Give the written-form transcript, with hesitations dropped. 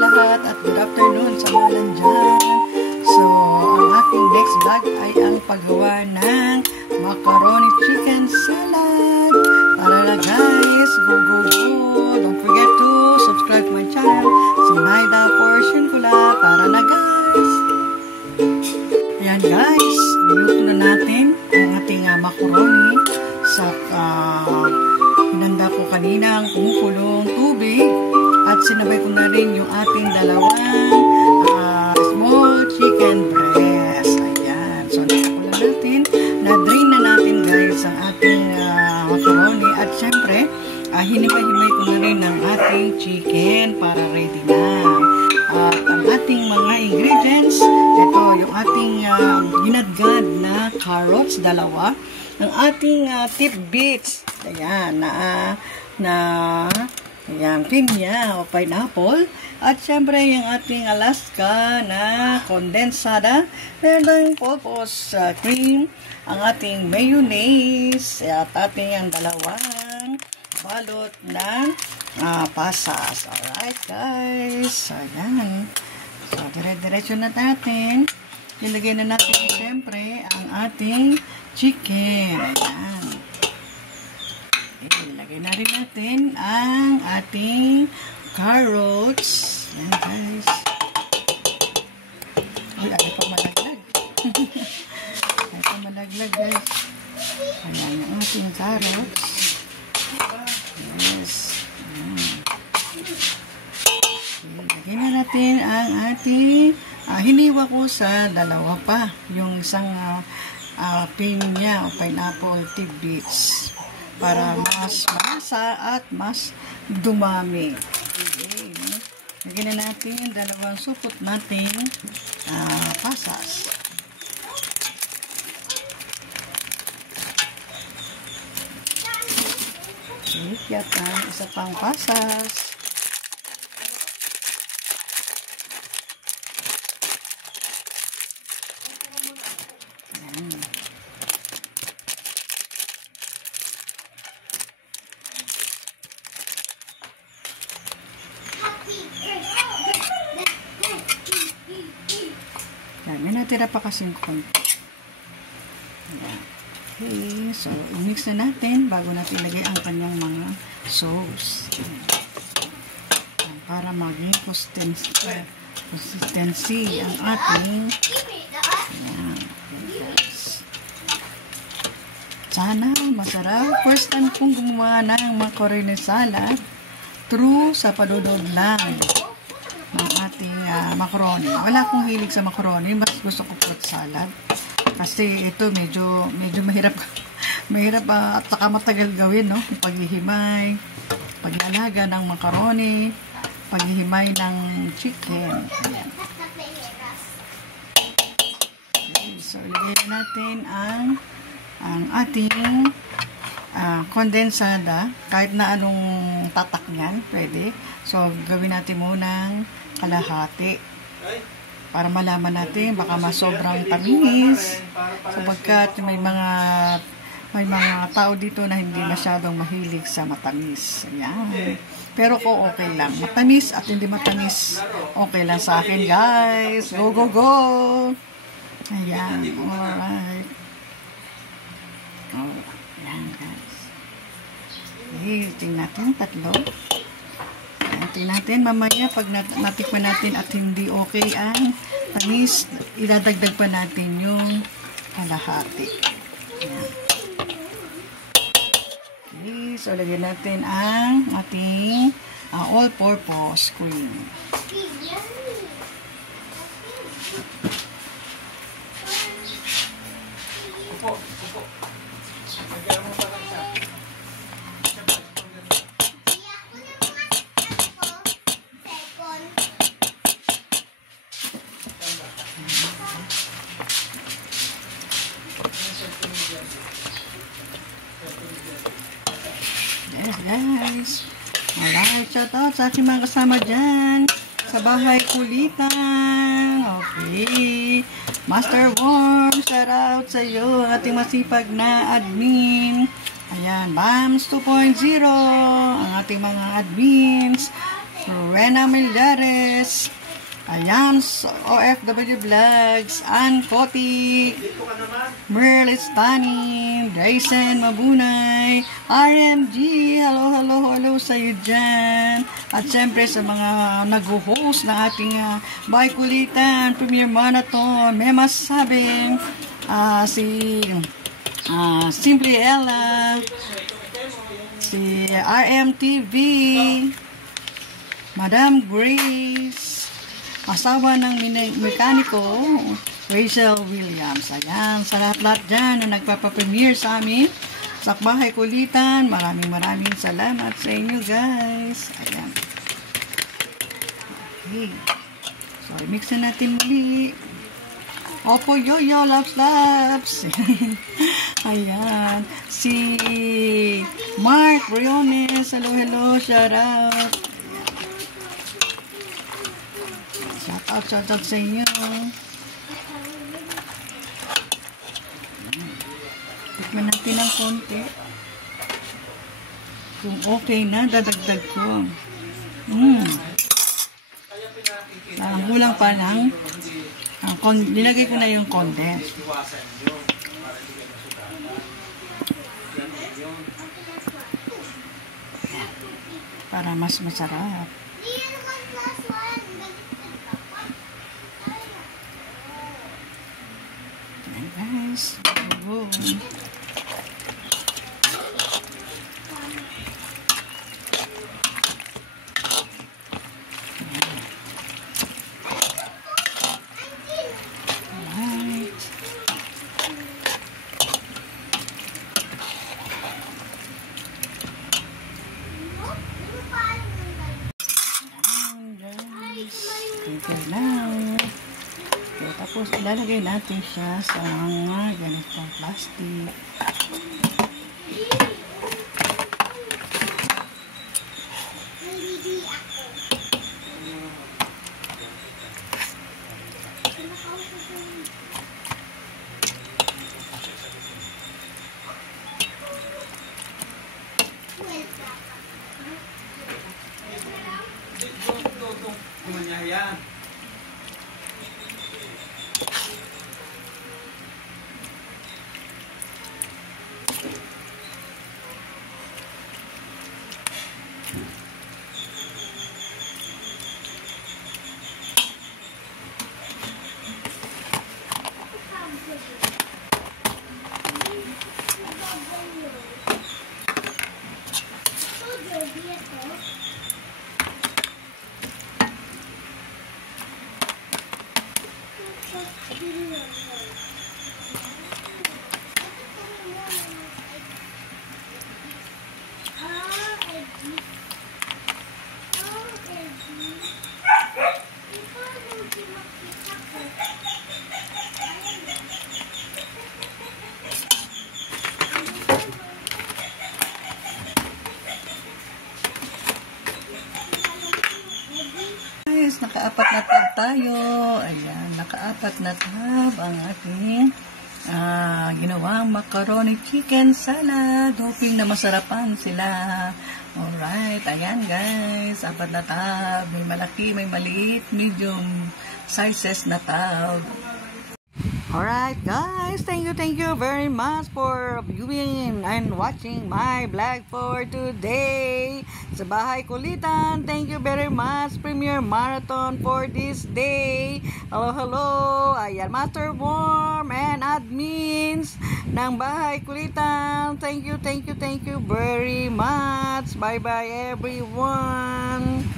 lahat at good afternoon sa mga nandyan. So, ang aking next vlog ay ang paggawa ng macaroni chicken salad. Tara na guys, go go go! Don't forget to subscribe to my channel, Sinaida Portion Kula. Tara na guys! Ayan guys, niluto na natin ang ating macaroni sa hinanda ko kanina ang kumukulong tubig at sinabay ko na rin yung ating dalawang small chicken breast. Ayan, so nakukulang natin, na-drain na natin guys ang ating macaroni at syempre hinimay-himay ko na rin ang ating chicken para ready na. At ang ating mga ingredients, ito yung ating ginadgad na carrots, dalawa. Ang ating tidbits, ayan, ayan, pinya o pineapple. At syempre yung ating Alaska na kondensada. Meron purpose cream, ang ating mayonnaise, at ating ang dalawang balot ng pasas. Alright guys, ayan. So dire-diretso na natin. Ilagay na natin syempre ang ating chicken. Ayan. Okay, ilagay na rin natin ang ating carrots. Ayan guys. Uy, ano pa malaglag? Ano pa malaglag guys? Ayan yung ating carrots. Yes. Ilagay na natin ang ating hiniwa ko sa dalawa pa. Yung isang pinya o pineapple tidbits para mas masa at mas dumami. Okay. Lagyan na natin yung dalawang supot natin pasas. Okay, at isa pang pasas. May natira pa kasing konti. Okay, so i-mix na natin bago natin ilagay ang kanyang mga sauce. Para maging consistency ang ating sana masarap. First time kong gumawa ng macaroni salad through sa padudod lang ng ating macaroni. Wala akong hilig sa macaroni, mas gusto ko fruit salad. Kasi ito medyo mahirap at saka matagal gawin, no? Paghihimay, paglalaga ng macaroni, paghihimay ng chicken. Ayan. Okay, so ilagay natin ang ating kondensada, kahit na anong tatak niyan, pwede. So gawin natin munang kalahati para malaman natin baka masobrang tamis sapagkat may mga tao dito na hindi masyadong mahilig sa matamis. Ayan. Pero ko okay lang. Matamis at hindi matamis, okay lang sa akin guys. Go go go! Ayan. Alright. Oh, ayan guys. Okay, tingnan natin tatlo. Tingnan natin mamaya pag natikman natin at hindi okay ang tamis, idadagdag pa natin yung kalahati. Ayan. Okay, so lagyan natin ang ating all-purpose cream. Yes guys. Alright, shout out sa ating mga kasama dyan sa bahay kulitan. Okay. Master Worm, shout out sa iyo, ang ating masipag na admin. Ayan, BAMS 2.0, ang ating mga admins. Rena Millares, ayan, OFW Vlogs, Ann Kotik, Merle Stanin, Dyson Mabunay, RMG, hello sa iyo dyan. At siyempre sa mga nag-host na ating Bahay Kulitan Premier Marathon, may masabing si Simply Ella, si RMTV, Madam Grace, asawa ng mekaniko, Rachel Williams. Ayan, sa lahat-lahat dyan na nagpapapremiere sa amin, sa Bahay Kulitan, maraming salamat sa inyo guys. Ayan. Okay. So, mix na natin muli. Opo, Yoyo, Loves. Ayan. Si Mark Briones, hello, shout out. Shout out sa inyo. Tikman natin ng konti. Kung okay na, dadagdag ko. Kulang pa lang. Nilagay ko na yung condense. Para mas masarap. Ayan guys. Tapos ilalagay natin siya sa mga ganitong plastic. Naka-apat na tab tayo. Ayan, naka-apat na tab ang ating ginawang macaroni chicken salad. Hoping na masarapan sila. Alright, ayan guys. Apat na tab. May malaki, may maliit, medium sizes na tab. Alright guys, thank you very much for viewing and watching my vlog for today. Sa Bahay Kulitan, thank you very much Premier Marathon for this day. Hello, ayan, Master Worm and admins ng Bahay Kulitan. Thank you very much. Bye everyone.